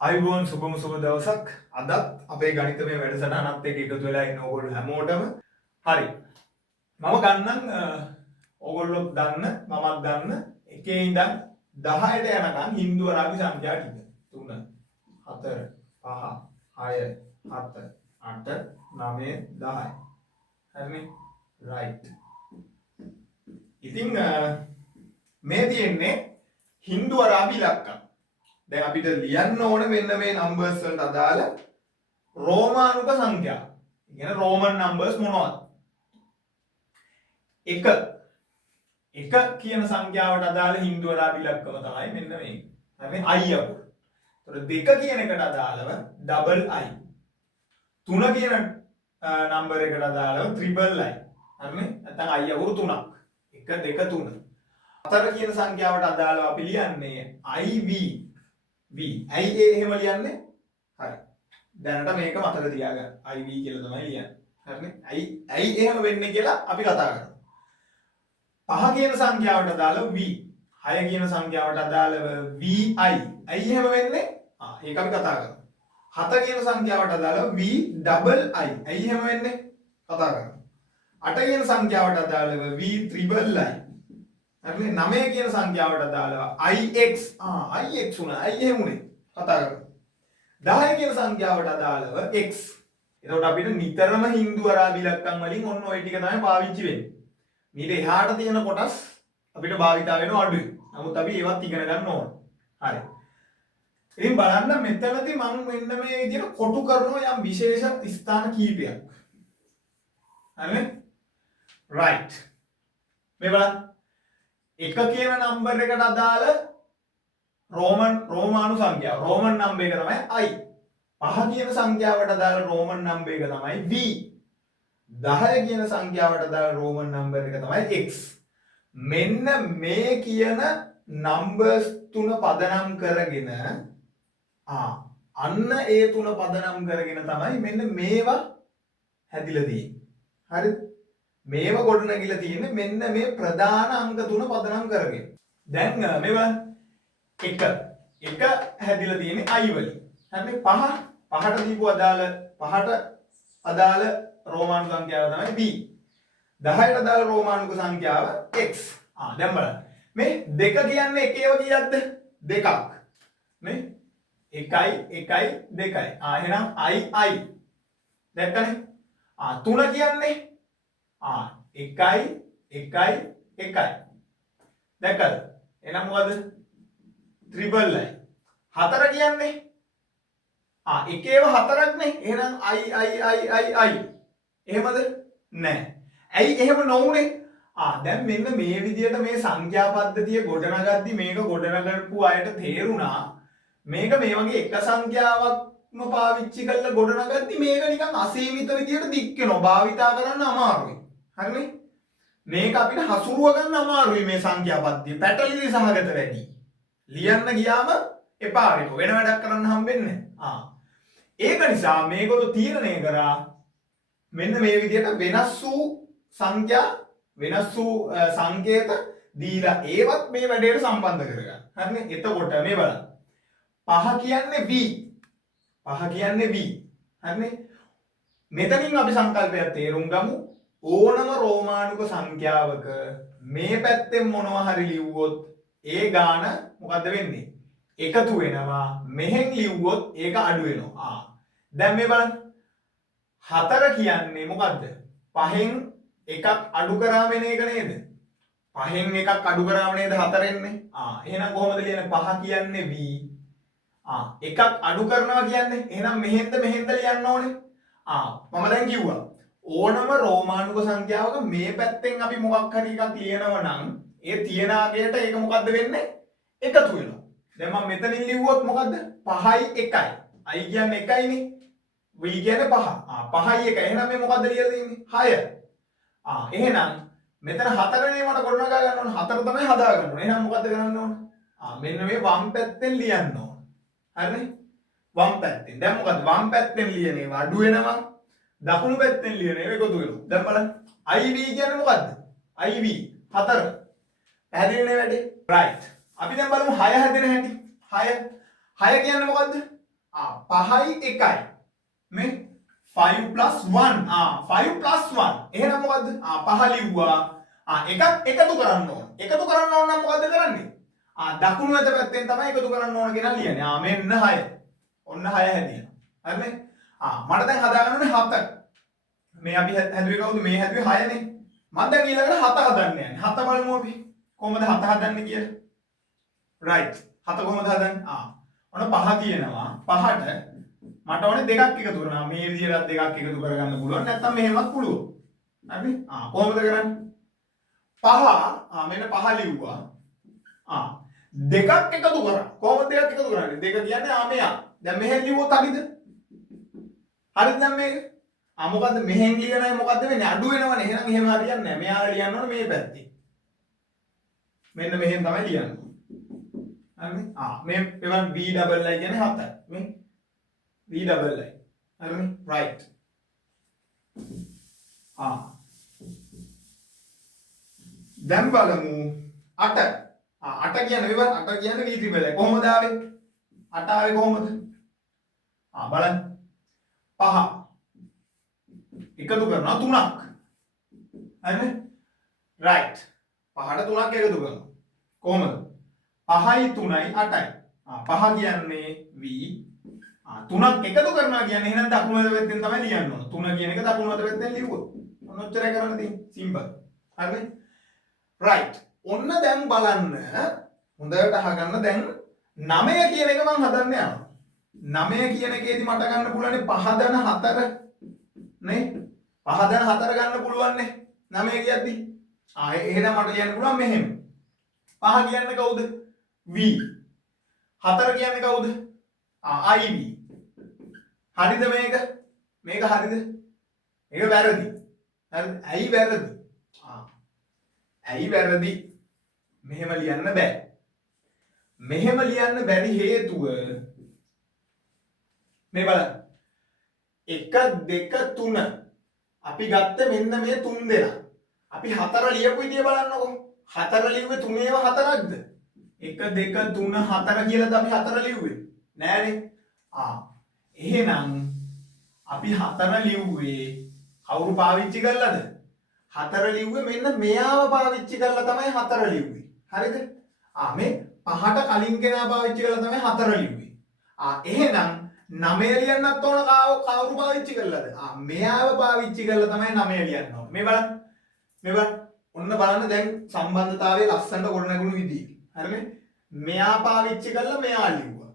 අයිබෝන් සුබම සුබ දවසක්. අදත් අපේ ගණිතමය වැඩසටහනත් එක්ක එකතු වෙලා ඉන්න ඕගොල්ලෝ හැමෝටම හරි. මම ගන්නම් ඕගොල්ලෝ දන්න මමත් දන්න එකේ ඉඳන් 10ට යනකම් හින්දු අරාබි සංඛ්‍යා ටික. 3 4 5 6 7 8 9 10. හරිනේ? right. ඉතින් මේ තියෙන්නේ හින්දු අරාබි ඉලක්කම්. දැන් අපිට ලියන්න ඕන මෙන්න මේ නම්බර්ස් වලට අදාළ රෝමානුක සංඛ්‍යා. කියන්නේ රෝමන් නම්බර්ස් මොනවද? 1 කියන සංඛ්‍යාවට අදාළ හින්දු අරාබි ඉලක්කම තමයි මෙන්න මේ. හරිනේ? i අකුර. ඒතකොට 2 කියන එකට අදාළව ඩබල් i. 3 කියන නම්බර් එකට අදාළව ත්‍රිබල් i. හරිනේ? නැත්නම් i අකුරු 3ක්. 1 2 3. 4 කියන සංඛ්‍යාවට අදාළව අපි ලියන්නේ iv. ඇයි ඒ එහෙම ලියන්නේ? හරි. දැනට මේක මතක තියාගන්න. iv කියලා තමයි ලියන්නේ. හරිනේ? ඇයි එහෙම වෙන්නේ කියලා අපි කතා කරමු. 5 කියන සංඛ්‍යාවට අදාළව v. 6 කියන සංඛ්‍යාවට අදාළව vi. ඇයි එහෙම වෙන්නේ? ඒක අපි කතා කරමු. 7 කියන සංඛ්‍යාවට අදාළව v double i. ඇයි එහෙම වෙන්නේ? කතා කරමු. 8 කියන සංඛ්‍යාවට අදාළව v triple i. හරිනේ? 9 කියන සංඛ්‍යාවට අදාළව ix. ix උනා. ඇයි එහෙම උනේ? කතා කරමු. 10 කියන සංඛ්‍යාවට අදාළව x. එතකොට අපිට නිතරම හින්දු අරාබි ඉලක්කම් වලින් ඔන්න ඔය ටික තමයි පාවිච්චි වෙන්නේ. ඊට එහාට තියෙන කොටස් අපිට භාවිතා වෙනව අඩුයි. නමුත් අපි ඒවත් ඉගෙන ගන්න ඕන. හරි. ඉතින් බලන්න මෙතනදී මම මෙන්න මේ විදිහට කොටු කරනවා යම් විශේෂ ස්ථාන කීපයක්. හරිනේ? right. මේ බලන්න 1 කියන නම්බර් එකට අදාළ රෝමානු සංඛ්‍යාව. රෝමන් නම්බර් එක තමයි i. 5 කියන සංඛ්‍යාවට අදාළ රෝමන් නම්බර් එක තමයි v. 10 කියන සංඛ්‍යාවට අදාළ රෝමන් නම්බර් එක තමයි x. මෙන්න මේ කියන නම්බර්ස් තුන පදනම් කරගෙන අන්න ඒ තුන පදනම් කරගෙන තමයි මෙන්න මේවා හැදිලා තියෙන්නේ. හරිද? මේව ගොඩනැගිලා තියෙන්නේ මෙන්න මේ ප්‍රධාන අංක තුන පදනම් කරගෙන. දැන් මේවා 1 හැදිලා තියෙන්නේ i වලින්. හරිනේ? 5ට දීපු පහට අදාළ රෝමානු සංඛ්‍යාව තමයි b. 10ට අදාළ රෝමානුක සංඛ්‍යාව x. දැන් බලන්න. මේ 2 කියන්නේ එකේව කීයක්ද? 2ක්. නේ? 1යි 2යි. එහෙනම් i. දැක්කනේ? 3 කියන්නේ 1යි 1යි. දැක්කද? එහෙනම් මොකද? Triple i. 4 කියන්නේ එකේව 4ක් නේ. එහෙනම් i. එහෙමද? නෑ. ඇයි එහෙම නොවුනේ? දැන් මෙන්න මේ විදිහට මේ සංඛ්‍යා පද්ධතිය ගොඩනගද්දි මේක ගොඩනගපු අයට තේරුණා මේක මේ වගේ එක සංඛ්‍යාවක්ම පාවිච්චි කරලා ගොඩනගද්දි මේක නිකන් අසීමිත විදිහට දික් වෙනවා. භාවිතා කරන්න අමාරුයි. හරිනේ? මේක අපිට හසුරුව ගන්න අමාරුයි මේ සංඛ්‍යා පද්ධතිය. පැටලිලි සහගත වැඩි. ලියන්න ගියාම එපා වෙනවා. වෙන වැඩක් කරන්න හම්බෙන්නේ නැහැ. ඒක නිසා මේගොල්ලෝ තීරණය කරා මෙන්න මේ විදිහට වෙනස් වූ සංකේත දීලා ඒවත් මේ වැඩේට සම්බන්ධ කරගන්න. හරිනේ? එතකොට මේ බලන්න. 5 කියන්නේ v. හරිනේ? මෙතනින් අපි සංකල්පයක් තේරුම් ගමු. ඕනම රෝමානුක සංඛ්‍යාවක මේ පැත්තෙන් මොනවා හරි ලිව්වොත් ඒ ගාන මොකද්ද වෙන්නේ? එකතු වෙනවා. මෙහෙන් ලිව්වොත් ඒක අඩු වෙනවා. දැන් මේ බලන්න. 4 කියන්නේ මොකද්ද? 5න් එකක් අඩු කරාම එන එක නේද? 5න් එකක් අඩු කරාම නේද 4 එන්නේ? එහෙනම් කොහොමද ලියන්නේ? 5 කියන්නේ v. එකක් අඩු කරනවා කියන්නේ එහෙනම් මෙහෙන්ද ලියන්න ඕනේ. මම දැන් කිව්වා ඕනම රෝමානුක සංඛ්‍යාවක මේ පැත්තෙන් අපි මොකක් හරි එකක් ලියනවා නම් ඒ තියෙන අගයට ඒක මොකද්ද වෙන්නේ? එකතු වෙනවා. දැන් මම මෙතනින් ලිව්වොත් මොකද්ද? 5යි 1යි. i කියන්නේ 1යිනේ. v කියන්නේ 5. 5යි 1යි. එහෙනම් මේ මොකද්ද ලියලා තියෙන්නේ? 6. එහෙනම් මෙතන 4නේ මට ගොඩනගා ගන්න ඕන. 4 තමයි හදා ගන්න ඕන. එහෙනම් මොකද්ද කරන්න ඕන? මෙන්න මේ වම් පැත්තෙන් ලියන්න ඕන. හරිනේ? වම් පැත්තෙන්. දැන් මොකද්ද? වම් පැත්තෙන් ලියන ඒවා අඩු වෙනවා. දකුණු පැත්තෙන් ලියන ඒවා එකතු වෙනවා. දැන් බලන්න. iv කියන්නේ මොකද්ද? iv 4. පැහැදිලිනේ වැඩේ? right. අපි දැන් බලමු 6 හැදෙන හැටි. 6 කියන්නේ මොකද්ද? 5යි 1යි මේ 5 plus 1 5 plus 1 එහෙනම් මොකද්ද 5 ලිව්වා එකක් එකතු කරන්න ඕන නම් මොකද්ද කරන්නේ දකුණු අත පැත්තෙන් තමයි එකතු කරන්න ඕන කියලා ලියන්නේ මෙන්න 6 ඔන්න 6 හැදියා හරිනේ මට දැන් හදාගන්න ඕනේ 7 මේ අපි හැදුවේ කවුද මේ හැදුවේ 6 නේ මම දැන් ඊළඟට 7 හදන්න යන්නේ 7 බලමු අපි කොහොමද 7 හදන්නේ කියලා right 7 කොහොමද හදන්නේ ඔන්න 5 තියෙනවා 5ට මට ඕනේ දෙකක් එකතු කරනවා මේ විදිහට දෙකක් එකතු කරගන්න පුළුවන් නැත්නම් මෙහෙමත් පුළුවන් හරි කොහොමද කරන්නේ 5 මෙන්න 5 ලිව්වා දෙකක් එකතු කරා කොහොමද දෙකක් එකතු කරන්නේ දෙක කියන්නේ මෙයා දැන් මෙහෙන් ලිව්වොත් හරිද දැන් මේක මොකද්ද මෙහෙන් ලියනයි මොකද්ද වෙන්නේ අඩු වෙනවනේ එහෙනම් එහෙම හරියන්නේ නැහැ මෙයාලා ලියන්න ඕනේ මේ පැත්තේ මෙන්න මෙහෙන් තමයි ලියන්නේ හරිනේ මේ එවන් b ඩබල් i කියන්නේ 7යි මේ b ඩබල් i හරිනේ right දැන් බලමු 8 8 කියන්නේ මෙවන් 8 කියන්නේ v ත්‍රිපල් i කොහොමද ආවේ 8 ආවේ කොහොමද බලන්න 5 එකතු කරනවා 3ක් හරිනේ right 5ට 3ක් එකතු කරනවා කොහොමද 5යි 3යි 8යි 5 කියන්නේ v 3ක් එකතු කරනවා කියන්නේ එහෙනම් දකුණු අත පැත්තෙන් තමයි ලියන්න ඕන 3 කියන එක දකුණු අත පැත්තෙන් ලියුවොත් ඔන්න ඔච්චරයි කරන්න තියෙන්නේ සිම්පල් හරිනේ right ඔන්න දැන් බලන්න හොඳට අහගන්න දැන් 9 කියන එක මම හදන්න යනවා 9 කියන එකේදී මට ගන්න පුළුවන් 5 දන 4 නේ 5 දන 4 ගන්න පුළුවන් නේ 9 කියද්දි එහෙනම් මට ලියන්න පුළුවන් මෙහෙම 5 කියන්නේ කවුද v 4 කියන්නේ කවුද iv හරිද මේක හරිද මේක වැරදි හරිද ඇයි වැරදි මෙහෙම ලියන්න බෑ මෙහෙම ලියන්න බැරි හේතුව මේ බලන්න 1 2 3 අපි ගත්ත මෙන්න මේ 3 දෙනා අපි 4 ලියපු විදිය බලන්නකො 4 ලිව්වේ 3 ඒවා 4ක්ද 1 2 3 4 කියලාද අපි 4 ලිව්වේ නෑනේ එහෙනම් අපි 4 ලිව්වේ කවුරු පාවිච්චි කළාද 4 ලිව්වේ මෙන්න මෙයාව පාවිච්චි කරලා තමයි 4 ලිව්වේ හරිද මේ 5ට කලින් කෙනා පාවිච්චි කරලා තමයි 4 ලිව්වේ එහෙනම් 9 ලියන්නත් ඕන කවුරු පාවිච්චි කළාද මෙයාව පාවිච්චි කරලා තමයි 9 ලියන්න ඕන මේ බලන්න ඔන්න බලන්න දැන් සම්බන්ධතාවයේ ලස්සනට ගොඩනගුණු විදිය හරිනේ මෙයා පාවිච්චි කරලා මෙයා ලිව්වා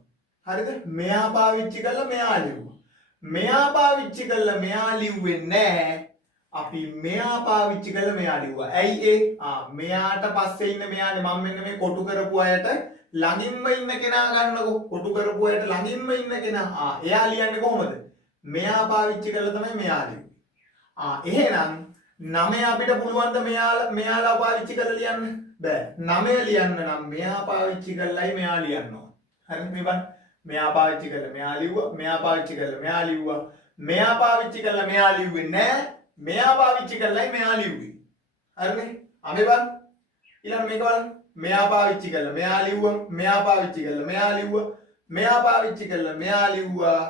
හරිද මෙයා පාවිච්චි කරලා මෙයා ලිව්වා මෙයා පාවිච්චි කරලා මෙයා ලිව්වේ නැහැ අපි මෙයා පාවිච්චි කරලා මෙයා ලිව්වා ඇයි මෙයාට පස්සේ ඉන්න මෙයානේ මම මෙන්න මේ කොටු කරපු අයට ළඟින්ම ඉන්න කෙනා ගන්නකො කොටු කරපු අයට ළඟින්ම ඉන්න කෙනා එයා ලියන්නේ කොහොමද මෙයා පාවිච්චි කරලා තමයි මෙයා ලිව්වේ එහෙනම් 9 අපිට පුළුවන් ද මෙයාලා පාවිච්චි කරලා ලියන්න බෑ 9 ලියන්න නම් මෙයා පාවිච්චි කරලායි මෙයා ලියන්න ඕන හරිද මේ බලන්න මෙයා පාවිච්චි කරලා මෙයා ලිව්වා මෙයා පාවිච්චි කරලා මෙයා ලිව්වා මෙයා පාවිච්චි කරලා මෙයා ලිව්වේ නෑ මෙයා පාවිච්චි කරලායි මෙයා ලිව්වේ හරිනේ මේ බලන්න ඊළඟ මේක බලන්න මෙයා පාවිච්චි කරලා මෙයා ලිව්වා මෙයා පාවිච්චි කරලා මෙයා ලිව්වා මෙයා පාවිච්චි කරලා මෙයා ලිව්වා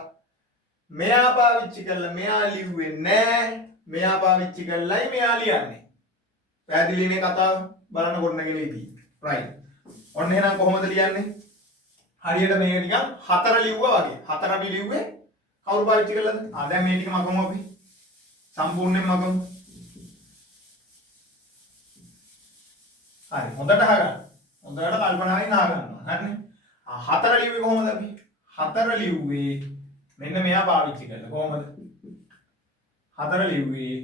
මෙයා පාවිච්චි කරලා මෙයා ලිව්වේ නෑ මෙයා පාවිච්චි කරලායි මෙයා ලියන්නේ පැහැදිලිනේ කතාව බලන්න ගොඩනගෙන ඉදී right ඔන්න එහෙනම් කොහොමද ලියන්නේ හරියට මේක නිකන් 4 ලිව්වා වගේ 4 අපි ලිව්වේ කවුරු පාවිච්චි කළාද දැන් මේ ටික මගමු අපි සම්පූර්ණයෙන් මගමු හරි හොඳට අහගන්න හොඳට කල්පනාවෙන් අහගන්න හරිනේ 4 ලිව්වේ කොහොමද අපි 4 ලිව්වේ මෙන්න මෙයා පාවිච්චි කළා කොහොමද 4 ලිව්වේ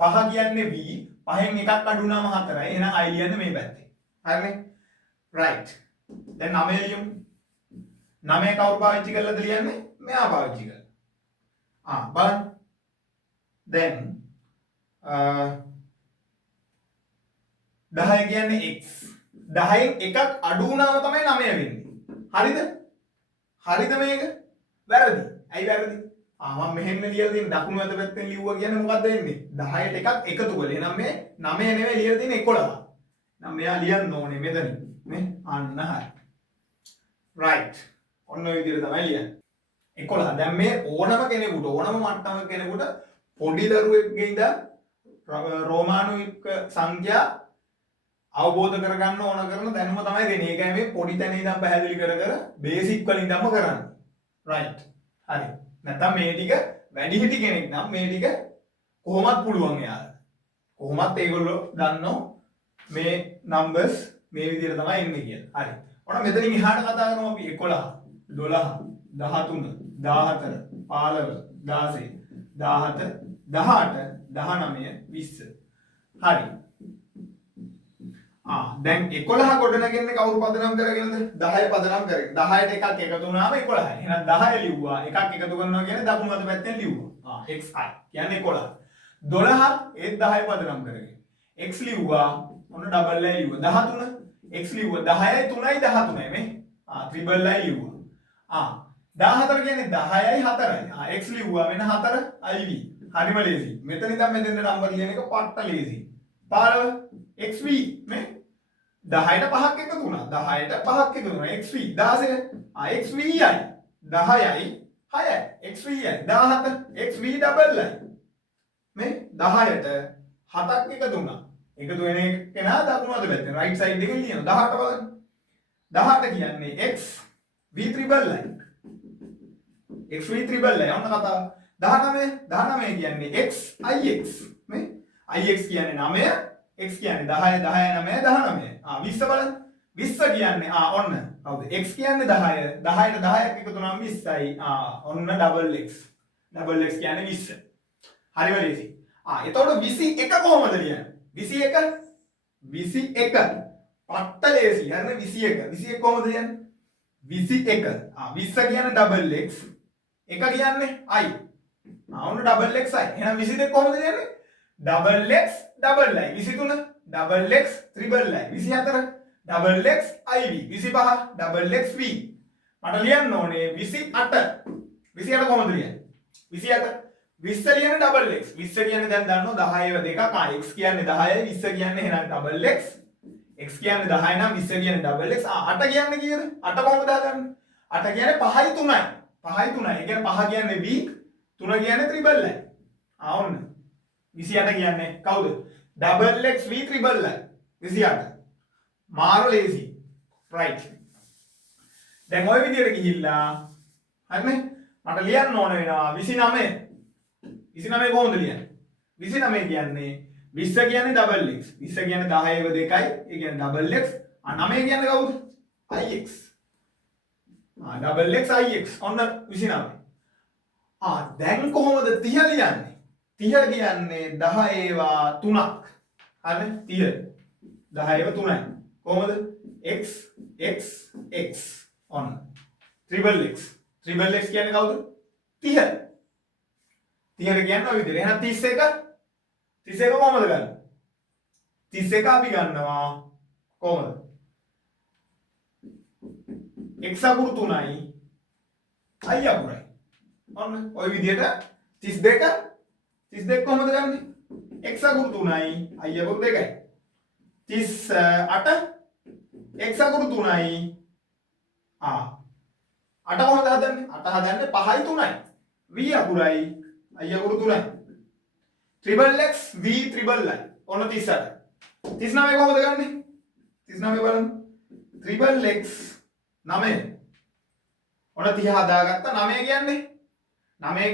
5 කියන්නේ v 5න් එකක් අඩු වුණාම 4යි එහෙනම් i ලියන්නේ මේ පැත්තේ හරිනේ right දැන් 9 ලියමු 9 කවුරු පාවිච්චි කළාද ලියන්නේ මෙයා පාවිච්චි කළා බලන්න දැන් 10 කියන්නේ x 10න් එකක් අඩු වුණාම තමයි 9 වෙන්නේ හරිද මේක වැරදි ඇයි වැරදි මම මෙහෙම ලියලා තියෙන දකුණු අත පැත්තෙන් ලිව්වා කියන්නේ මොකද්ද වෙන්නේ 10ට එකක් එකතු කරලා එහෙනම් මේ 9 නෙවෙයි ලියලා තියෙන්නේ 11 නම් මෙයා ලියන්න ඕනේ මෙතන නේ අන්න හරි right ඔන්න ඔය විදිහට තමයි ලියන්නේ. 11. දැන් මේ ඕනම කෙනෙකුට ඕනම මට්ටමක කෙනෙකුට පොඩි දරුවෙක්ගේ ඉඳන් රෝමානුයික සංඛ්‍යා අවබෝධ කරගන්න ඕන කරන දැනුම තමයි දෙන්නේ. ඒකයි මේ පොඩි තැන ඉඳන් පැහැදිලි කර බේසික් වලින් ඉඳන්ම කරන්නේ. රයිට්. හරි. නැත්නම් මේ ටික වැඩිහිටි කෙනෙක් නම් මේ ටික කොහොමත් පුළුවන් එයාට. කොහොමත් ඒගොල්ලෝ දන්නෝ මේ නම්බර්ස් මේ විදිහට තමයි එන්නේ කියලා. හරි. ඔන්න මෙතනින් එහාට කතා කරමු අපි 11, 12, 13, 14, 15, 16, 17, 18, 19, 20. හරි. දැන් 11 ගොඩනගන්නේ කවුරු පදනම් කරගෙනද? 10 පදනම් කරගෙන. 10ට එකක් එකතු වුණාම 11යි. එහෙනම් 10 ලිව්වා. එකක් එකතු කරනවා කියන්නේ දකුණු අත පැත්තෙන් ලිව්වා. xi කියන්නේ 11. 12 ඒත් 10 පදනම් කරගෙන. x ලිව්වා. ඔන්න ඩබල් i ලිව්වා. 13 x ලිව්වා. 10යි 3යි 13යි මේ. ත්‍රිබල් i ලිව්වා. 14 කියන්නේ 10යි 4යි. x ලිව්වා වෙන 4 iv. හරිම ලේසි. මෙතන ඉඳන් මෙතෙන්ට නම්බර් ලියන එක පට්ට ලේසි. 15 xv මේ 10ට 5ක් එකතු වුණා. 10ට 5ක් එකතු වුණා. xv 16 xvi 10යි 6යි xvi 17 xv double i මේ 10ට 7ක් එකතු වුණා. එකතු වෙන කෙනා දකුණු අත පැත්තෙන් රයිට් සයිඩ් එකෙන් ලියනවා. 18 බලන්න. 18 කියන්නේ x v triple i xv triple i ඔන්න කතාව. 19 කියන්නේ x ix මේ ix කියන්නේ 9 x කියන්නේ 10 10 9 19 20 බලන්න 20 කියන්නේ ඔන්න කවුද x කියන්නේ 10 10ට 10ක් එකතු වුණාම 20යි ඔන්න ඩබල් x කියන්නේ 20 හරිම ලේසි එතකොට 21 කොහොමද ලියන්නේ 21 පට්ට ලේසි හරිද 21 කොහොමද ලියන්නේ 21 20 කියන්නේ ඩබල් x එක කියන්නේ i ඔන්න ඩබල් xi එහෙනම් 22 කොහොමද ලියන්නේ double x double i 23 double x triple i 24 double x iv 25 double x v මට ලියන්න ඕනේ 28 කොහොමද ලියන්නේ 28 20 ලියන double x 20 කියන්නේ දැන් දන්නවා 10 දෙකක් x කියන්නේ 10යි 20 කියන්නේ එහෙනම් double x x කියන්නේ 10 නම් 20 කියන්නේ double x 8 කියන්නේ කීයද 8 කොහොමද හදන්නේ 8 කියන්නේ 5යි 3යි 5යි 3යි ඒ කියන්නේ 5 කියන්නේ v 3 කියන්නේ triple i ඔන්න 28 කියන්නේ කවුද? double x v triple i 28. මාර ලේසි. right. දැන් ওই විදිහට ගිහිල්ලා හරිනේ? මට ලියන්න ඕන වෙනවා 29. 29 කොහොමද ලියන්නේ? 29 කියන්නේ 20 කියන්නේ double x. 20 කියන්නේ 10 2යි. ඒ කියන්නේ double x. 9 කියන්නේ කවුද? ix. double x ix. ඔන්න 29. දැන් කොහොමද 30 ලියන්නේ? 30 කියන්නේ 10 ඒවා 3ක්. හරිනේ? 30. 10 ඒවා 3යි. කොහොමද? x x x on triple x. triple x කියන්නේ කවුද? 30. 30 කියන්නේ ඔය විදිහට. එහෙනම් 31 කොහොමද ගන්නේ? 31 අපි ගන්නවා කොහොමද? x අකුරු 3යි i අකුරයි. ඔන්න ඔය විදිහට 32 කොහොමද ගන්නෙ? x අකුරු 3යි i අකුරු 2යි. 38 x අකුරු 3යි 8 කොහොමද හදන්නේ? 8 හදන්නේ 5යි 3යි. v අකුරයි i අකුරු 3යි. triple x v triple i ඔන්න 38. 39 කොහොමද ගන්නෙ? 39 බලන්න. triple x 9. ඔන්න 30 හදාගත්තා. 9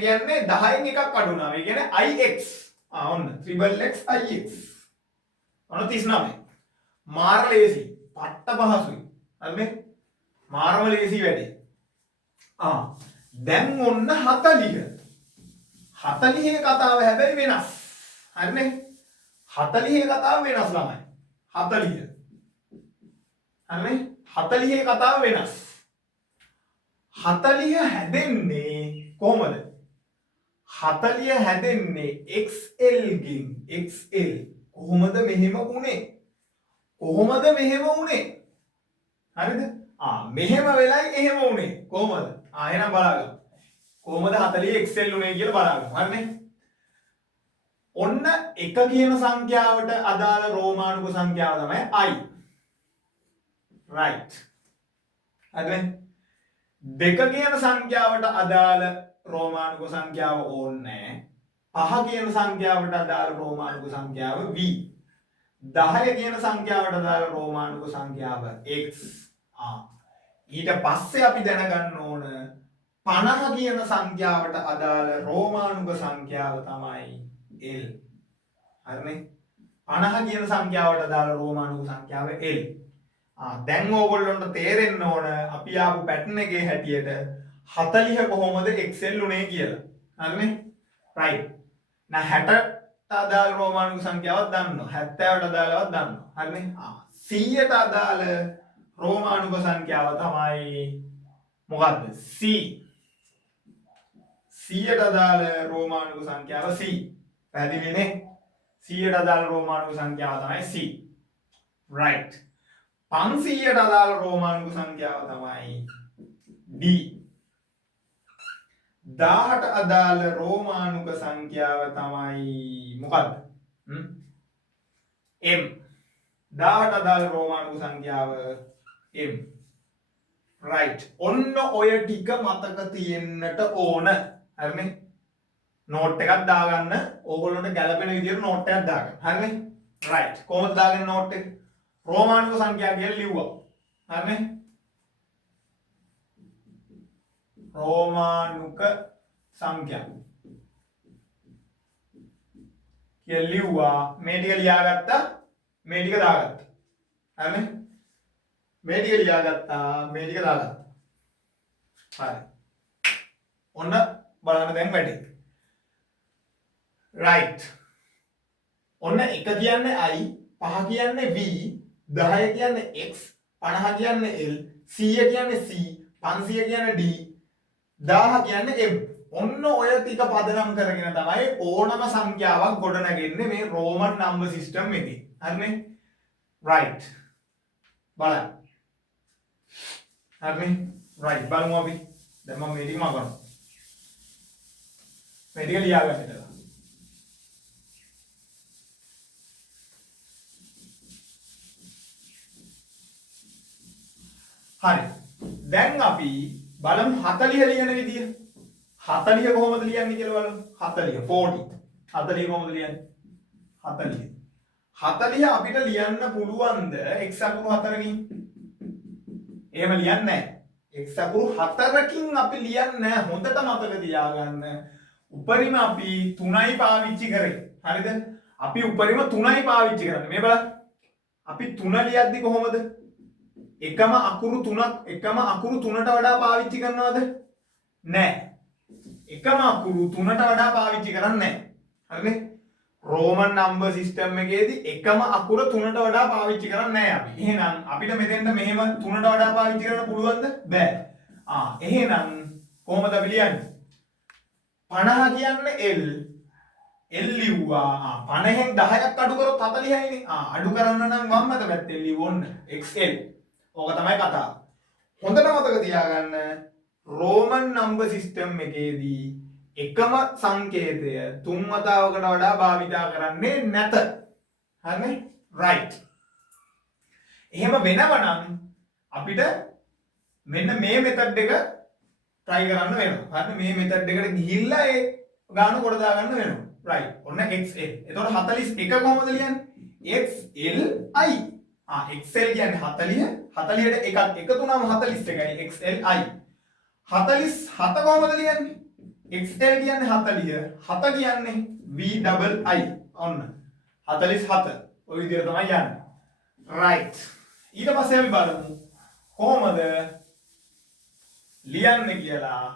කියන්නේ 10න් එකක් අඩු වුණා. ඒ කියන්නේ ix. ඔන්න triple x ix. ඔන්න 39. මාර ලේසි. පට්ට පහසුයි. හරිනේ? මාරම ලේසි වැඩේ. දැන් ඔන්න 40. 40 කතාව හැබැයි වෙනස්. හරිනේ? 40 කතාව වෙනස් ළමයි. 40. හරිනේ? 40 කතාව වෙනස්. 40 හැදෙන්නේ කොහොමද? 40 හැදෙන්නේ XL ගෙන්. XL කොහොමද මෙහෙම වුනේ? හරිද? මෙහෙම වෙලයි එහෙම වුනේ. කොහොමද? එහෙනම් බලාගමු. කොහොමද 40 XL උනේ කියලා බලාගමු. හරිනේ? ඔන්න එක කියන සංඛ්‍යාවට අදාළ රෝමානුක සංඛ්‍යාව තමයි i. right. හරිනේ? දෙක කියන සංඛ්‍යාවට අදාළ රෝමානුක සංඛ්‍යාව ඕනේ නැහැ. 5 කියන සංඛ්‍යාවට අදාළ රෝමානුක සංඛ්‍යාව v. 10 කියන සංඛ්‍යාවට අදාළ රෝමානුක සංඛ්‍යාව x. ඊට පස්සේ අපි දැනගන්න ඕන 50 කියන සංඛ්‍යාවට අදාළ රෝමානුක සංඛ්‍යාව තමයි l. හරිනේ? 50 කියන සංඛ්‍යාවට අදාළ රෝමානුක සංඛ්‍යාව l. දැන් ඕගොල්ලොන්ට තේරෙන්න ඕන අපි ආපු පැටර්න් එකේ හැටියට 40 කොහොමද xl උනේ කියලා. හරිනේ? right. now 60ට අදාළ රෝමානුක සංඛ්‍යාවක් දන්නවා. 70ට අදාළවත් දන්නවා. හරිනේ? 100ට අදාළ රෝමානුක සංඛ්‍යාව තමයි මොකද්ද? c. 100ට අදාළ රෝමානුක සංඛ්‍යාව c. පැහැදිලිනේ? 100ට අදාළ රෝමානුක සංඛ්‍යාව තමයි c. right. 500ට අදාළ රෝමානුක සංඛ්‍යාව තමයි d. 1000ට අදාළ රෝමානුක සංඛ්‍යාව තමයි මොකද්ද? m. 1000ට අදාළ රෝමානුක සංඛ්‍යාව m. right. ඔන්න ඔය ටික මතක තියෙන්නට ඕන. හරිනේ? නෝට් එකක් දාගන්න. ඕගොල්ලන්ට ගැලපෙන විදිහට නෝට් එකක් දාගන්න. හරිනේ? right. කොහොමද දාගන්නේ නෝට් එක? රෝමානුක සංඛ්‍යා කියලා ලිව්වා. හරිනේ? රෝමානුක සංඛ්‍යා කියලා ලිව්වා. මේ ටික ලියාගත්තා. මේ ටික දාගත්තා. හරිනේ? මේ ටික ලියාගත්තා. මේ ටික දාගත්තා. හරි. ඔන්න බලන්න දැන් වැඩි. right. ඔන්න 1 කියන්නේ i, 5 කියන්නේ v, 10 කියන්නේ x, 50 කියන්නේ l, 100 කියන්නේ c, 500 කියන්නේ d, 1000 කියන්නේ m. ඔන්න ඔය ටික පදනම් කරගෙන තමයි ඕනම සංඛ්‍යාවක් ගොඩනගන්නේ මේ රෝමන් නම්බර් සිස්ටම් එකේ. හරිනේ? right. බලන්න. හරිනේ? right. බලමු අපි. දැන් මම මේ ටික මගනවා. මේ ටික ලියාගන්න ඉතලා. හරි. දැන් අපි බලමු 40 ලියන විදිය. 40 කොහොමද ලියන්නේ කියලා බලමු. 40 40 කොහොමද ලියන්නේ? 40. 40 අපිට ලියන්න පුළුවන්ද x අකුරු 4කින්? එහෙම ලියන්නේ නැහැ. x අකුරු 4කින් අපි ලියන්නේ නැහැ. හොඳට මතක තියාගන්න. උපරිම අපි 3යි පාවිච්චි කරේ. හරිද? අපි උපරිම 3යි පාවිච්චි කරන්නේ. මේ බලන්න. අපි 3 ලියද්දි කොහොමද? එකම අකුරු 3ට වඩා පාවිච්චි කරනවද? නැහැ. එකම අකුරු 3ට වඩා පාවිච්චි කරන්නේ නැහැ. හරිනේ? රෝමන් නම්බර් සිස්ටම් එකේදී එකම අකුර 3ට වඩා පාවිච්චි කරන්නේ නැහැ අපි. එහෙනම් අපිට මෙතෙන්ට මෙහෙම 3ට වඩා පාවිච්චි කරන්න පුළුවන්ද? බෑ. එහෙනම් කොහොමද අපි ලියන්නේ? 50 කියන්නේ l. l ලිව්වා. 50න් 10ක් අඩු කරොත් 40යිනේ. අඩු කරන්න නම් වම් අත පැත්තෙන් ලියවන්න. xl. ඕක තමයි කතාව. හොඳට මතක තියාගන්න රෝමන් නම්බර් සිස්ටම් එකේදී එකම සංකේතය 3 වතාවකට වඩා භාවිතා කරන්නේ නැත. හරිනේ? right. එහෙම වෙනවනම් අපිට මෙන්න මේ මෙතඩ් එක try කරන්න වෙනවා. හරිනේ? මේ මෙතඩ් එකට ගිහිල්ලා ඒ ගාන කොට දාගන්න වෙනවා. right. ඔන්න xl. එතකොට 41 කොහොමද ලියන්නේ? xli. xl කියන්නේ 40. 40ට එකක් එකතු වුණාම 41යි xli. 47 කොහොමද ලියන්නේ? xl කියන්නේ 40. 7 කියන්නේ vi. ඔන්න 47. ඔය විදිහට තමයි යන්නේ. right. ඊට පස්සේ අපි බලමු කොහොමද ලියන්නේ කියලා.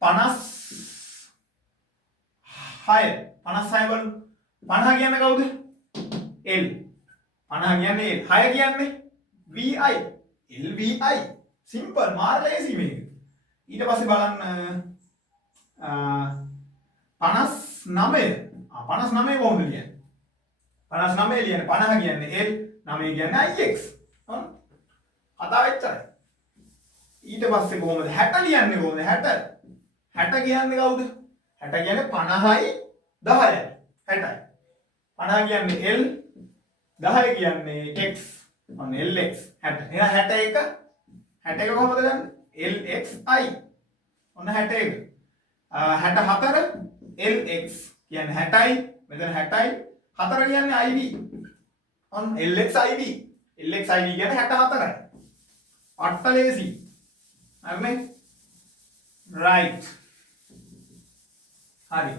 56 බලමු. 50 කියන්නේ කවුද? l. 50 කියන්නේ l. 6 කියන්නේ vi. lvi. සිම්පල් මාර ලේසි මේක. ඊට පස්සේ බලන්න 59. 59 කොහොමද ලියන්නේ? 59 ලියන්නේ 50 කියන්නේ l, 9 කියන්නේ ix. හරි? කතාව එච්චරයි. ඊට පස්සේ කොහොමද 60 ලියන්නේ කොහොමද? 60 කියන්නේ කවුද? 60 කියන්නේ 50යි 10යි. 60යි. 50 කියන්නේ l, 10 කියන්නේ x. ඔන්න lx 60. එහෙනම් 61 61 කොහොමද ගන්න? LXI. ඔන්න 61. 64 LX කියන්නේ 60යි. මෙතන 60යි. 4 කියන්නේ IB. ඔන්න LXIB. LXIB කියන්නේ 64යි. අට්ට ලේසි. හරිනේ? right. හරි.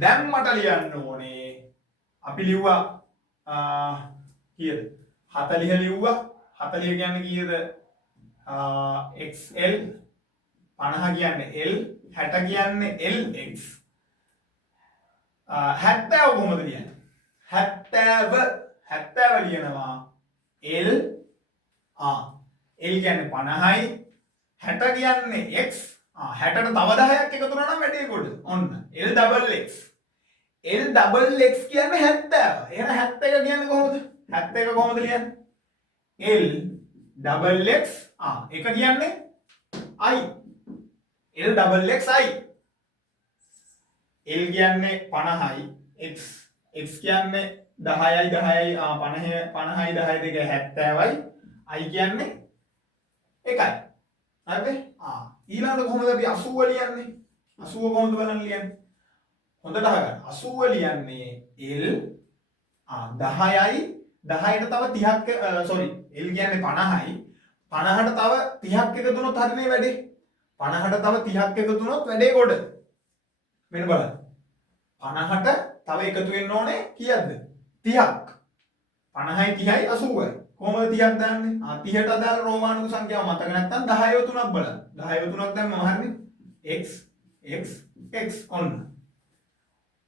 දැන් මට ලියන්න ඕනේ අපි ලිව්වා කීයද 40 ලිව්වා 40 කියන්නේ කීයද XL 50 කියන්නේ L 60 කියන්නේ LX 70 කොහොමද ලියන්නේ 70 ලියනවා L L කියන්නේ 50යි 60 කියන්නේ X 60ට තව 10ක් එකතු වුණා නම් වැඩි කොට. ඔන්න L double X. L double X කියන්නේ 70. එහෙනම් 71 කියන්නේ කොහොමද? 71 කොහොමද ලියන්නේ? L double X එක කියන්නේ I. L double X I. L කියන්නේ 50යි X කියන්නේ 10යි 10යි 50යි 10 දෙක 70යි I කියන්නේ 1යි. හරිද? ඊළඟට කොහොමද අපි 80 ලියන්නේ? 80 කොහොමද බලන්න ලියන්නේ? හොඳට අහගන්න. 80 ලියන්නේ L 10යි 10ට තව 30ක් sorry L කියන්නේ 50යි 50ට තව 30ක් එකතු වුණොත් හරිනේ වැඩේ. 50ට තව 30ක් එකතු වුණොත් වැඩේ කොට. මෙන්න බලන්න. 50ට තව එකතු වෙන්න ඕනේ කීයක්ද? 30ක්. 50යි 30යි 80යි. කොහොමද 30ක් දාන්නේ? 30ට අදාළ රෝමානුක සංඛ්‍යාව මතක නැත්නම් 10 3ක් බලන්න. 10 3ක් දැම්මම හරිනේ. x ඔන්න.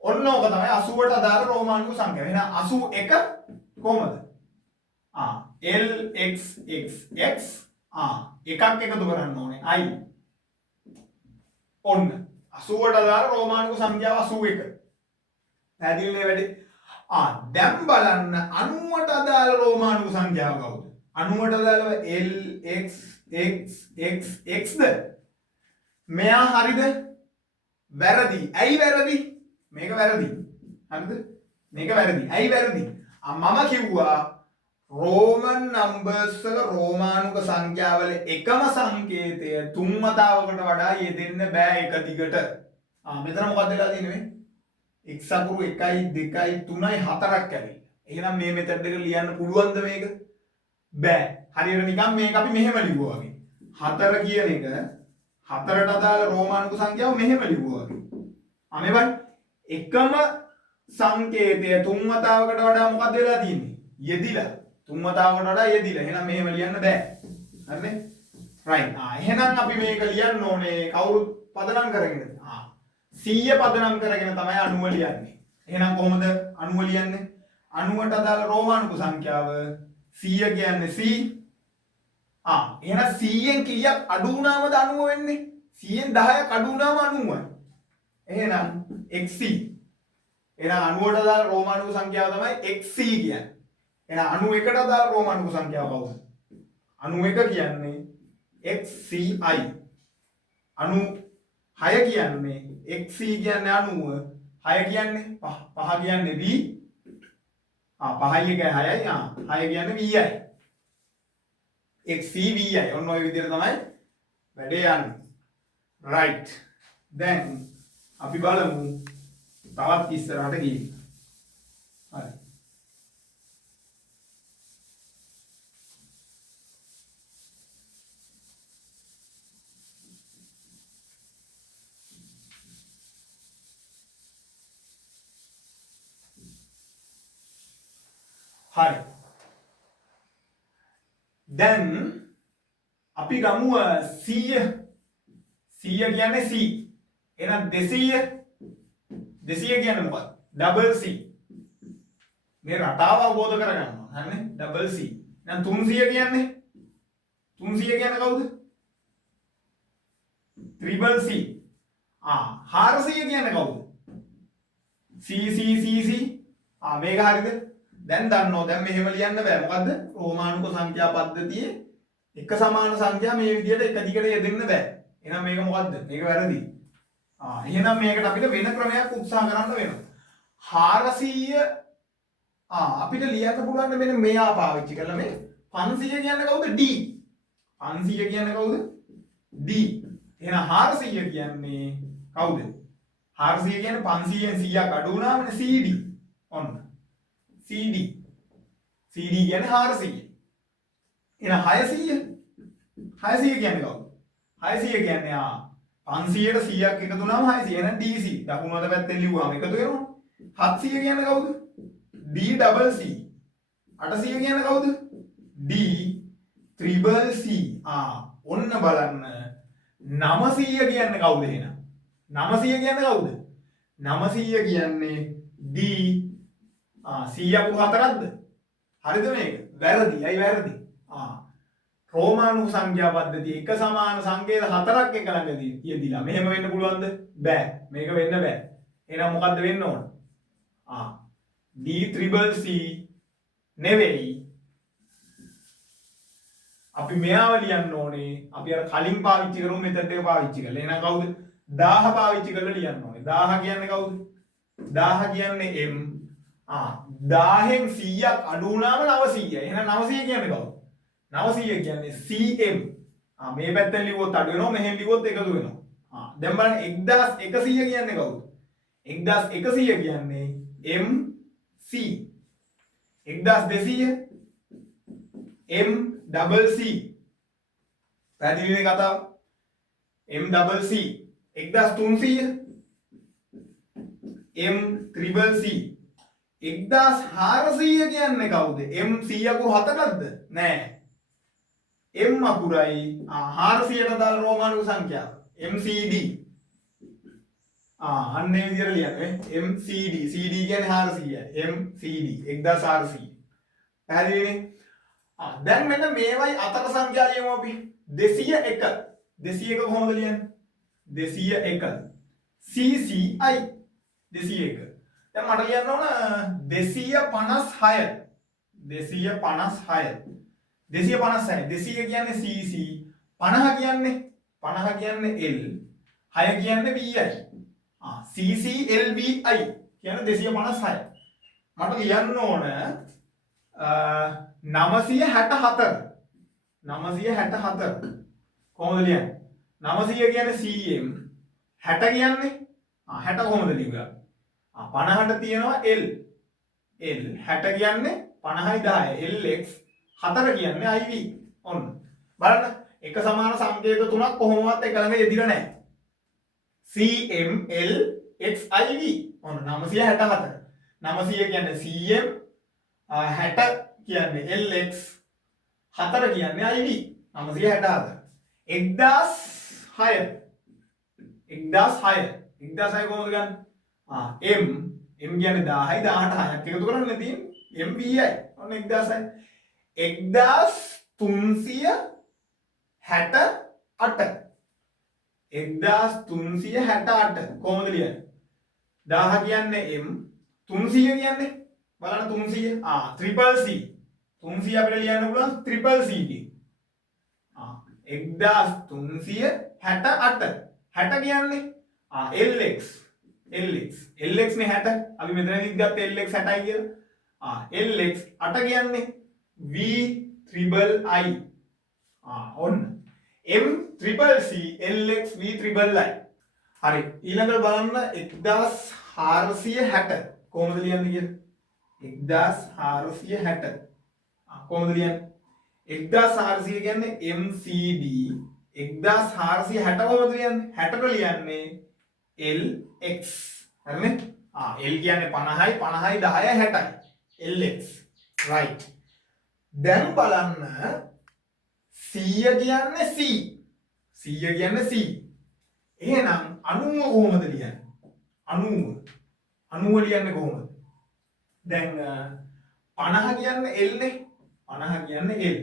ඔන්න ඕක තමයි 80ට අදාළ රෝමානුක සංඛ්‍යාව. එහෙනම් 81 කොහොමද? L x එකක් එකතු කරන්න ඕනේ I. ඔන්න 80ට අදාළ රෝමානුක සංඛ්‍යාව 81. පැහැදිලිනේ වැඩේ? දැන් බලන්න 90ට අදාළ රෝමානුක සංඛ්‍යාව කවුද? 90ට අදාළව L x ද? මෙයා හරිද? වැරදි. ඇයි වැරදි? මේක වැරදි. හරිද? මේක වැරදි. ඇයි වැරදි? මම කිව්වා රෝමන් නම්බර්ස් වල රෝමානුක සංඛ්‍යාවල එකම සංකේතය තුන් වතාවකට වඩා යෙදෙන්න බෑ එක දිගට. මෙතන මොකක්ද වෙලා තියෙන්නේ? x අකුරු 1යි 2යි 3යි 4ක් ඇවිල්ලා. එහෙනම් මේ මෙතඩ් එක ලියන්න පුළුවන්ද මේක? බෑ. හරියට නිකන් මේක අපි මෙහෙම ලිව්වා වගේ. 4 කියන එක 4ට අදාළ රෝමානුක සංඛ්‍යාව මෙහෙම ලිව්වා වගේ. මේ බලන්න. එකම සංකේතය තුන් වතාවකට වඩා මොකක්ද වෙලා තියෙන්නේ? යෙදිලා. තුන් වතාවකට වඩා යෙදිලා. එහෙනම් මෙහෙම ලියන්න බෑ. හරිනේ? right. එහෙනම් අපි මේක ලියන්න ඕනේ කවුරුත් පදනම් කරගෙනද? 100 පදනම් කරගෙන තමයි 90 ලියන්නේ. එහෙනම් කොහොමද 90 ලියන්නේ? 90ට අදාළ රෝමානුක සංඛ්‍යාව 100 කියන්නේ C. එහෙනම් 100න් කීයක් අඩු වුණාමද 90 වෙන්නේ? 100න් 10ක් අඩු වුණාම 90යි. එහෙනම් XC. එහෙනම් 90ට අදාළ රෝමානුක සංඛ්‍යාව තමයි XC කියන්නේ. එහෙනම් 91ට අදාළ රෝමානුක සංඛ්‍යාව කවුද? 91 කියන්නේ XCI. 96 කියන්නේ XC කියන්නේ 90 6 කියන්නේ 5 කියන්නේ V 5යි 1යි 6යි 6 කියන්නේ VI XC VI ඔන්න ඔය විදිහට තමයි වැඩේ යන්නේ right දැන් අපි බලමු තවත් ඉස්සරහට ගිහින් හරි හරි දැන් අපි ගමු 100 කියන්නේ C එහෙනම් 200 කියන්නේ මොකක්ද ඩබල් C මේ රටාව අවබෝධ කරගන්නවා හරිනේ ඩබල් C එහෙනම් 300 කියන්නේ කවුද ත්‍රිබල් C 400 කියන්නේ කවුද C මේක හරියද දැන් දන්නෝ දැන් මෙහෙම ලියන්න බෑ මොකද්ද රෝමානුක සංඛ්‍යා පද්ධතියේ එක සමාන සංඛ්‍යා මේ විදිහට එක දිගට යෙදෙන්න බෑ එහෙනම් මේක මොකද්ද මේක වැරදි එහෙනම් මේකට අපිට වෙන ක්‍රමයක් උත්සාහ කරන්න වෙනවා 400 අපිට ලියන්න පුළුවන් මෙන්න මෙයා පාවිච්චි කරලා මේ 500 කියන්නේ කවුද? D. 500 කියන්නේ කවුද? D. එහෙනම් 400 කියන්නේ කවුද? 400 කියන්නේ 500න් 100ක් අඩු වුණාමනේ CD. ඔන්න. CD. CD කියන්නේ 400. එහෙනම් 600. 600 කියන්නේ කවුද? 600 කියන්නේ 500ට 100ක් එකතු වුණාම 600. එහෙනම් DC. දකුණු අත පැත්තෙන් ලිව්වම එකතු වෙනවා. 700 කියන්නේ කවුද? D double C. 800 කියන්නේ කවුද? D triple C. ඔන්න බලන්න 900 කියන්නේ කවුද එහෙනම්? 900 කියන්නේ කවුද? 900 කියන්නේ D 100ක් 4ක්ද? හරිද මේක? වැරදි. ඇයි වැරදි? රෝමානු සංඛ්‍යා පද්ධතිය එක සමාන සංකේත 4ක් එක ළඟදී යෙදිලා මෙහෙම වෙන්න පුළුවන්ද? බෑ. මේක වෙන්න බෑ. එහෙනම් මොකද්ද වෙන්න ඕන? D triple C නෙවෙයි. අපි මෙයාව ලියන්න ඕනේ. අපි අර කලින් පාවිච්චි කරමු මෙතෙන්ට එක පාවිච්චි කරලා. එහෙනම් කවුද? 1000 පාවිච්චි කරලා ලියන්න ඕනේ. 1000 කියන්නේ කවුද? 1000 කියන්නේ M. 1000න් 100ක් අඩු වුණාම 900. එහෙනම් 900 කියන්නේ කවුද? 900 කියන්නේ CM. මේ පැත්තෙන් ලිව්වොත් අඩු වෙනවා, මෙහෙන් ලිව්වොත් එකතු වෙනවා. දැන් බලන්න 1100 කියන්නේ කවුද? 1100 කියන්නේ MC. 1200 M double C. පැහැදිලිනේ කතාව? M double C. 1300 M triple C. 1400 කියන්නේ කවුද? M 100ක් 4ක්ද? නෑ. M අකුරයි 400ට දාලා රෝමානු සංඛ්‍යාව. MCD. අන්න ඒ විදිහට ලියන්නේ. MCD. CD කියන්නේ 400යි. MCD 1400. පැහැදිලිනේ? දැන් මෙන්න මේවයි අතර සංඛ්‍යා ලියමු අපි. 201. 201 කොහොමද ලියන්නේ? 201. CCI 201. දැන් මට ලියන්න ඕන 256. 256. 256. 200 කියන්නේ CC. 50 කියන්නේ L. 6 කියන්නේ VI. CC LVI කියන්නේ 256. මට ලියන්න ඕන 964. 964. කොහොමද ලියන්නේ? 900 කියන්නේ CM. 60 කියන්නේ 60 කොහොමද ලියුවා? 50ට තියෙනවා L. L 60 කියන්නේ 50යි 10යි. LX 4 කියන්නේ IV. ඔන්න. බලන්න එක සමාන සංකේත තුනක් කොහොමවත් එක ළඟ යෙදිලා නැහැ. CM L X IV. ඔන්න 964. 900 කියන්නේ CM 60 කියන්නේ LX 4 කියන්නේ IV. 964. 1006. 1006 කොහොමද ගන්න? M කියන්නේ 1000යි 18 6ක් එකතු කරන්න තියෙන්නේ MVI. ඔන්න 1006. 1368. 1368 කොහොමද ලියන්නේ? 1000 කියන්නේ M 300 කියන්නේ බලන්න 300 triple C 300 අපිට ලියන්න පුළුවන් triple C දී 1368 60 කියන්නේ LX LX නේ 60 අපි මෙතනදිත් ගත්ත LX 60යි කියලා LX 8 කියන්නේ V triple I ඔන්න M triple C LX V triple I හරි ඊළඟට බලන්න 1460 කොහොමද ලියන්නේ කියලා 1460 කොහොමද ලියන්නේ 1400 කියන්නේ MCD 1460 කොහොමද ලියන්නේ 60ට ලියන්නේ LX හරිනේ L කියන්නේ 50යි 50යි 10යි 60යි LX right දැන් බලන්න 100 කියන්නේ C 100 කියන්නේ C එහෙනම් 90 කොහොමද ලියන්නේ 90 ලියන්නේ කොහොමද දැන් 50 කියන්නේ L නේ 50 කියන්නේ L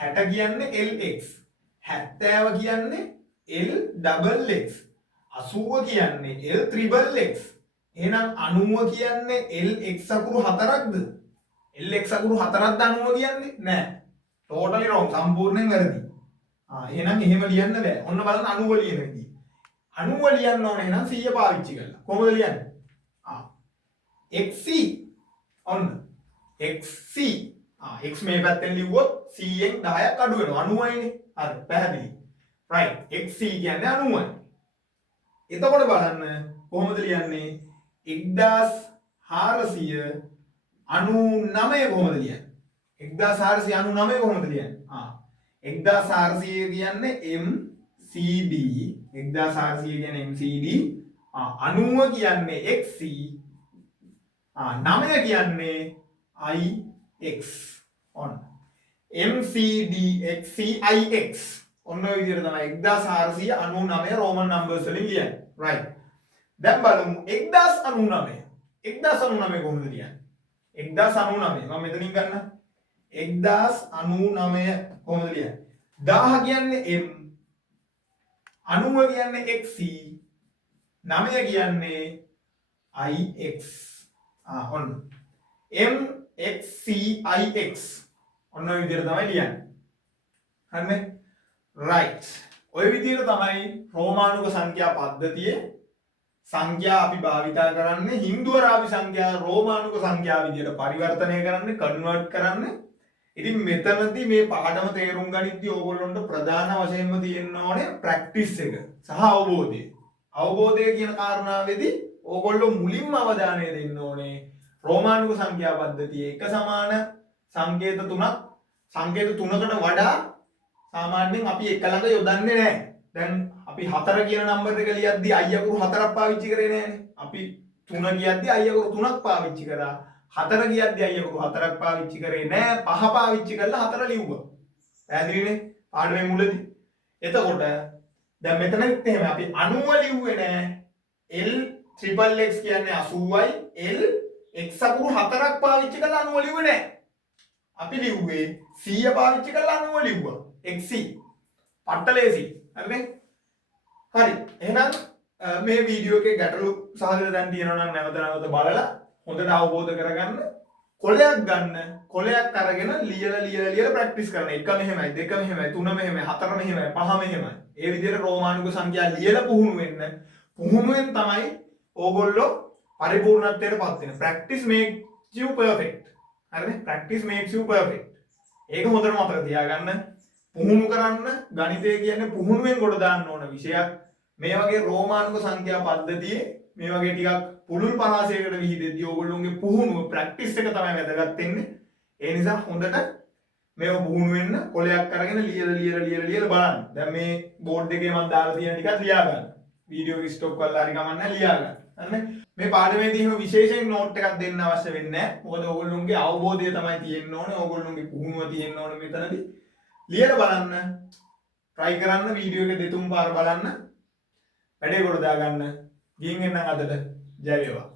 60 කියන්නේ LX 70 කියන්නේ L double X 80 කියන්නේ L triple X එහෙනම් 90 කියන්නේ LX අකුරු 4ක්ද LX අකුරු 4ක්ද 90 කියන්නේ නෑ totally wrong සම්පූර්ණයෙන් වැරදි එහෙනම් එහෙම ලියන්න බෑ ඔන්න බලන්න 90 ලියන විදිහ 90 ලියන්න ඕනේ එහෙනම් 100 පාවිච්චි කරලා කොහොමද ලියන්නේ XC ඔන්න xc x මේ පැත්තෙන් ලිව්වොත් c ෙන් 10ක් අඩු වෙනවා 90යිනේ. හරි පැහැදිලි. right xc කියන්නේ 90යි. එතකොට බලන්න කොහොමද ලියන්නේ 1499 කොහොමද ලියන්නේ 1499 කොහොමද ලියන්නේ 1400 කියන්නේ MCD 1400 කියන්නේ MCD 90 කියන්නේ XC 9 කියන්නේ IX on MCD XC IX ඔන්න ඔය විදිහට තමයි 1499 රෝමන් නම්බර්ස් වලින් ලියන්නේ right දැන් බලමු 1099 කොහොමද ලියන්නේ 1099 මම මෙතනින් ගන්න 1099 කොහොමද ලියන්නේ 1000 කියන්නේ M 90 කියන්නේ XC 9 කියන්නේ IX ඔන්න MXCIX ඔන්න ඔය විදිහට තමයි ලියන්නේ හරිනේ right ඔය විදිහට තමයි රෝමානුක සංඛ්‍යා පද්ධතියේ සංඛ්‍යා අපි භාවිතා කරන්නේ හින්දු අරාබි සංඛ්‍යා රෝමානුක සංඛ්‍යා විදිහට පරිවර්තනය කරන්නේ කන්වර්ට් කරන්නේ. ඉතින් මෙතනදී මේ පාඩම තේරුම් ගනිද්දී ඕගොල්ලොන්ට ප්‍රධාන වශයෙන්ම තියෙන්න ඕනේ ප්‍රැක්ටිස් එක සහ අවබෝධය. අවබෝධය කියන කාරණාවේදී ඕගොල්ලෝ මුලින්ම අවධානය දෙන්න ඕනේ රෝමානුක සංඛ්‍යා පද්ධතියේ එක සමාන සංකේත තුනකට වඩා සාමාන්‍යයෙන් අපි එක ළඟ යොදන්නේ නැහැ. දැන් අපි 4 කියන නම්බර් එක ලියද්දී i අකුරු 4ක් පාවිච්චි කරේ නෑනේ. අපි 3 කියද්දී i අකුරු 3ක් පාවිච්චි කරා. 4 කියද්දී i අකුරු 4ක් පාවිච්චි කරේ නෑ. 5 පාවිච්චි කරලා 4 ලිව්වා. පැහැදිලිනේ? පාඩමේ මුලදී. එතකොට දැන් මෙතනෙත් එහෙම අපි 90 ලිව්වේ නෑ. l triple x කියන්නේ 80යි. l x අකුරු 4ක් පාවිච්චි කරලා 90 ලිව්වේ නෑ. අපි ලිව්වේ 100 පාවිච්චි කරලා 90 ලිව්වා. xc පට්ටලේසි. හරිනේ? හරි. එහෙනම් මේ වීඩියෝ එකේ ගැටලු සහගත දැන් තියෙනවා නම් නැවත බලලා හොඳට අවබෝධ කරගන්න. කොලයක් ගන්න. කොලයක් අරගෙන ලියලා ප්‍රැක්ටිස් කරන්න. 1 මෙහෙමයි, 2 මෙහෙමයි, 3 මෙහෙමයි, 4 මෙහෙමයි, 5 මෙහෙමයි. ඒ විදිහට රෝමානුක සංඛ්‍යා ලියලා පුහුණු වෙන්න. පුහුණුවෙන් තමයි ඕගොල්ලෝ පරිපූර්ණත්වයට පත් වෙන්නේ. practice makes you perfect. හරිනේ? practice makes you perfect. ඒක හොඳට මතක තියාගන්න. පුහුණු කරන්න ගණිතය කියන්නේ පුහුණුවෙන් කොට දාන්න ඕන විෂයක්. මේ වගේ රෝමානුක සංඛ්‍යා පද්ධතියේ මේ වගේ ටිකක් පුළුල් පරාසයකට විහිදෙද්දී ඕගොල්ලෝගේ පුහුණුව ප්‍රැක්ටිස් එක තමයි වැදගත් වෙන්නේ. ඒ නිසා හොඳට මේව පුහුණු වෙන්න කොලයක් අරගෙන ලියලා බලන්න. දැන් මේ බෝඩ් එකේ මම දාලා තියෙන ටිකත් ලියා ගන්න. වීඩියෝ එක ස්ටොප් කරලා හරි ගමන් නැහැ ලියා ගන්න. හරිනේ? මේ පාඩමේදී එහෙම විශේෂයෙන් නෝට් එකක් දෙන්න අවශ්‍ය වෙන්නේ නැහැ. මොකද ඕගොල්ලෝගේ අවබෝධය තමයි තියෙන්න ඕනේ. ඕගොල්ලෝගේ පුහුණුව තියෙන්න ඕනේ මෙතනදී. ලියලා බලන්න try කරන්න වීඩියෝ එක දෙතුන් පාර බලන්න වැඩේ කොට දාගන්න ගිහින් එන්න අදට ජය වේවා